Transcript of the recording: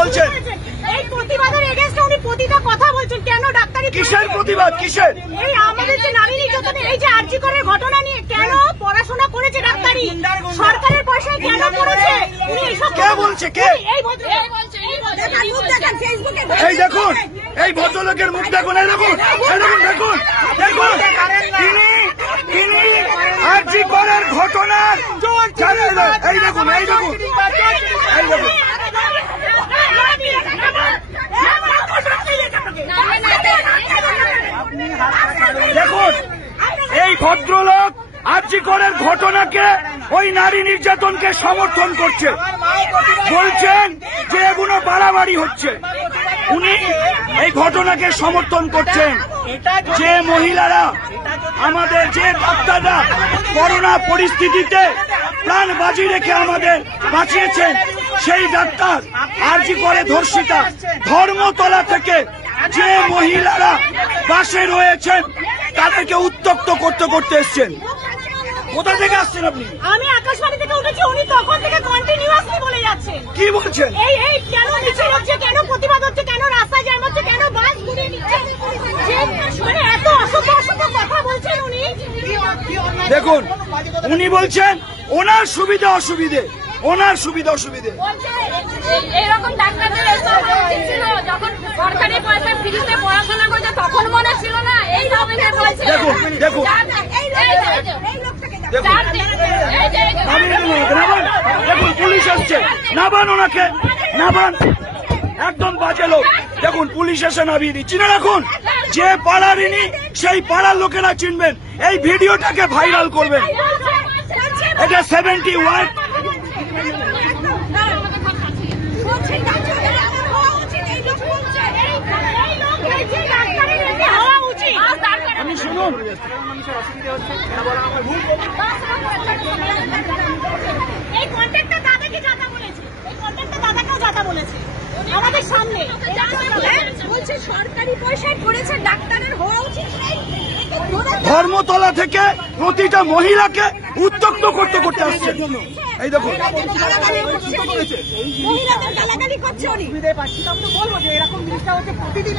বলছেন? এই প্রতিবাদের এগেইনস্টে উনি প্রতিটা কথা বলছেন। কেন ডাক্তারি কিসের প্রতিবাদ? কিসের? এই আমাদের যে নারী নির্যাতনের এই যে আরজি করের ঘটনা নিয়ে কেন পড়াশোনা করেছে ডাক্তারি, সরকারের পয়সায় কেন করেছে উনি এইসব কে বলছে? কে? এই দেখুন, এই ভদ্রলোকের মুখ দেখুন, এই দেখুন, দেখুন, দেখুন, তিনি আরজি করের ঘটনার এই দেখুন, এই দেখুন, এই দেখুন, দেখুন, এই ভদ্রলোক আরজি করের ঘটনাকে, ওই নারী নির্যাতনকে সমর্থন করছে, বলছেন যে এগুলো বাড়াবাড়ি হচ্ছে। উনি এই ঘটনাকে সমর্থন করছেন। যে মহিলারা, আমাদের যে ডাক্তাররা করোনা পরিস্থিতিতে প্রাণ বাজি রেখে আমাদের বাঁচিয়েছেন, সেই ডাক্তার আরজি করে ধর্ষিতা ধর্মতলা থেকে যে মহিলারা পাশে রয়েছেন তাদেরকে উত্তক্ত করতে এসছেন। কোথা থেকে আসছেন আপনি? আমি আকাশবাণী থেকে উঠেছি, উনি তখন থেকে কন্টিনিউয়াসলি বলে যাচ্ছেন। কি বলছেন? এই কেন মিছিল হচ্ছে, কেন প্রতিবাদ হচ্ছে, কেন রাস্তায় জ্যাম হচ্ছে, কেন বাস ঘুরিয়ে নিচ্ছে, মানে এত অসভ্য কথা বলছেন উনি। দেখুন, উনি বলছেন ওনার সুবিধা অসুবিধে, ওনার সুবিধা অসুবিধে। এরকম ডাক্তারদের ছিল যখন সরকারি পয়সা ফ্রিতে পড়াশোনা করছে তখন মনে ছিল না। এই রকমের বলছে। দেখুন, দেখুন, দেখুন, পুলিশ আসছে, নাবান ওনাকে, নাবান, একদম বাজে লোক। দেখুন, পুলিশ এসে নামিয়ে দিচ্ছে না। রাখুন, যে পাড়ার ইনি সেই পাড়ার লোকেরা চিনবেন। এই ভিডিওটাকে ভাইরাল করবেন। এটা 71 আমি শুনুন, এই কন্ট্রাক্টটা দাদাকে যাতা বলেছে, এই কন্ট্রাক্টটা দাদাকেও যাতা বলেছে আমাদের সামনে। বলছে সরকারি পয়সায় করেছে, ডাক্তারের হওয়া উচিত। ধর্মতলা থেকে প্রতিটা মহিলাকে উত্তক্ত করতে আসছে। এই দেখুন, মহিলাদের গালাগালি করছে উনি। বলবো যে এরকম জিনিসটা হচ্ছে প্রতিদিন।